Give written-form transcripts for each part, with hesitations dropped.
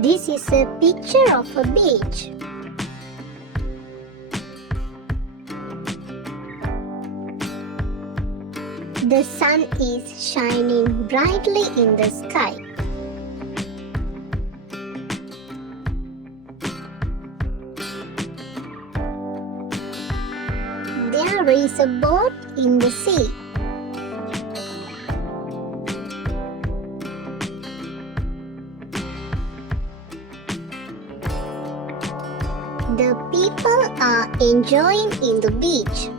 This is a picture of a beach. The sun is shining brightly in the sky. There is a boat in the sea. The people are enjoying in the beach.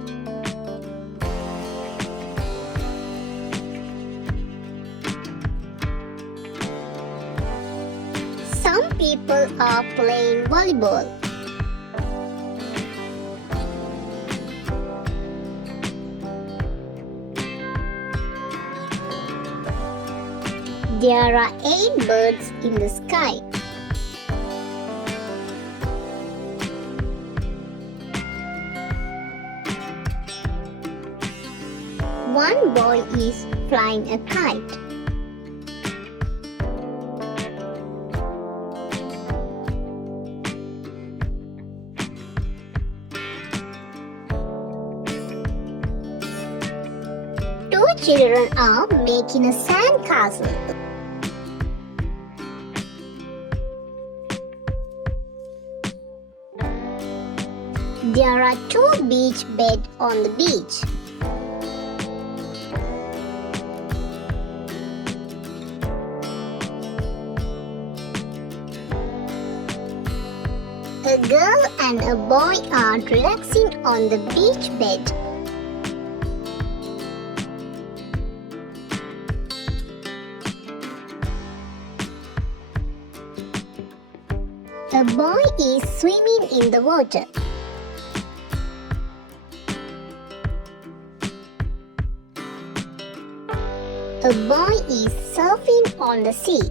Some people are playing volleyball. There are 8 birds in the sky. One boy is flying a kite. Two children are making a sand castle. There are 2 beach beds on the beach. A girl and a boy are relaxing on the beach bed. A boy is swimming in the water. A boy is surfing on the sea.